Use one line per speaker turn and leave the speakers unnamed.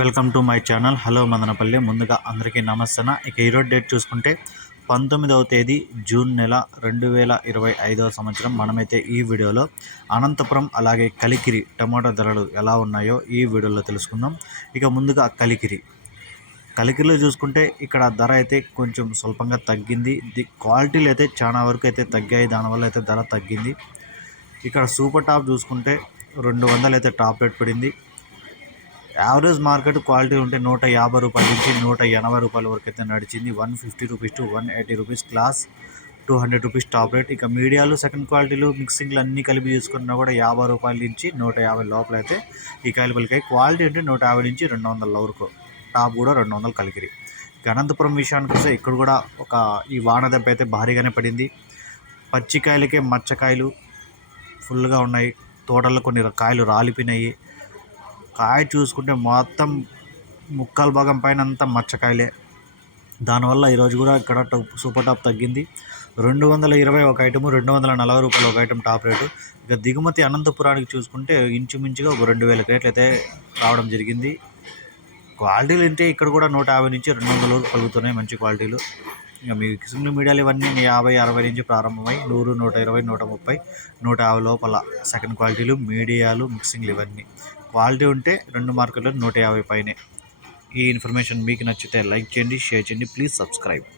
Welcome to my channel. Hello Madanapalle. ముందుగా అందరికీ నమస్తన ఇక ఈరోజు డేట్ చూసుకుంటే పంతొమ్మిదవ తేదీ జూన్ నెల రెండు వేల ఇరవై ఐదవ సంవత్సరం. మనమైతే ఈ వీడియోలో అనంతపురం అలాగే కలికిరి టమాటో ధరలు ఎలా ఉన్నాయో ఈ వీడియోలో తెలుసుకుందాం. ఇక ముందుగా కలికిరి. కలికిరిలో చూసుకుంటే ఇక్కడ ధర అయితే కొంచెం స్వల్పంగా తగ్గింది. ది క్వాలిటీలు అయితే చాలా వరకు అయితే తగ్గాయి. దానివల్ల అయితే ధర తగ్గింది. ఇక్కడ సూపర్ టాప్ చూసుకుంటే రెండు వందలు అయితే టాప్ రేట్ పడింది. యావరేజ్ మార్కెట్ క్వాలిటీ ఉంటే నూట యాభై రూపాయల నుంచి నూట ఎనభై రూపాయల వరకు అయితే నడిచింది. One fifty rupees to one eighty rupees class two hundred rupees top rate. ఇక మీడియాలు సెకండ్ క్వాలిటీలు మిక్సింగ్లు అన్నీ కలిపి తీసుకున్నా కూడా యాభై రూపాయల నుంచి నూట యాభై లోపల అయితే ఈ కాయలు క్వాలిటీ అంటే నూట యాభై నుంచి రెండు వందల వరకు. టాప్ కూడా రెండు వందలు కలిగిరి. అనంతపురం విషయానికి వస్తే ఇక్కడ కూడా ఒక ఈ వాన దెబ్బ అయితే భారీగానే పడింది. పచ్చికాయలకే మచ్చకాయలు ఫుల్గా ఉన్నాయి. తోటల్లో కొన్ని కాయలు రాలిపోయినాయి. కాయ చూసుకుంటే మొత్తం ముక్కల భాగం పైన అంతా మచ్చకాయలే. దానివల్ల ఈరోజు కూడా ఇక్కడ టాప్ సూపర్ టాప్ తగ్గింది. రెండు వందల ఇరవై ఒక ఐటము రెండు వందల నలభై రూపాయలు ఒక ఐటమ్ టాప్ రేటు. ఇక దిగుమతి అనంతపురానికి చూసుకుంటే ఇంచుమించుగా ఒక రెండు వేల క్రేట్లు అయితే రావడం జరిగింది. క్వాలిటీలు అంటే ఇక్కడ కూడా నూట యాభై నుంచి రెండు వందల వరకు కలుగుతున్నాయి మంచి క్వాలిటీలు. ఇక మీ సింగిల్ మీడియాలు ఇవన్నీ యాభై అరవై నుంచి ప్రారంభమై నూరు నూట ఇరవై నూట ముప్పై నూట యాభై లోపల సెకండ్ క్వాలిటీలు మీడియాలు మిక్సింగ్లు ఇవన్నీ. క్వాలిటీ ఉంటే రెండు మార్కులు నూట యాభై పైనే. ఈ ఇన్ఫర్మేషన్ మీకు నచ్చితే లైక్ చేయండి షేర్ చేయండి ప్లీజ్ సబ్స్క్రైబ్